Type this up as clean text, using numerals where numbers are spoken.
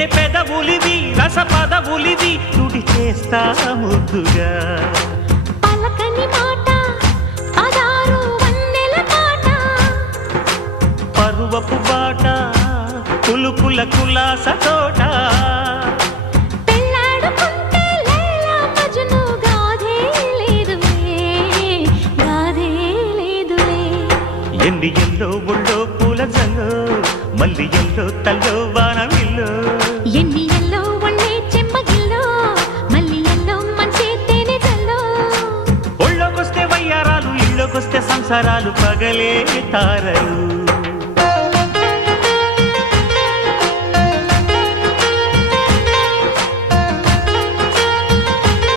తేనె పెదవులివి రస పదవులివి తుడి చేస్తా ముద్దుగా పలకని మాట పదారు వన్నెల పాట పరువపు బాట కులుకుల కులాస తోట పెళ్ళాడుకుంటే లైలా మజ్ను గాథే లేదులే ఎన్ని ఎల్లో ముళ్ళో పూల జల్లో మల్లి ఎల్లో తల్లో వానవిల్లో ఎన్ని ఎల్లో ఒళ్ళే చెమ్మగిల్లో మల్లి ఎల్లో మంచి తేనె జల్లో ఒళ్ళోకొస్తే వయ్యారాలు ఇళ్ళోకొస్తే సంసారాలు పగలే తారలు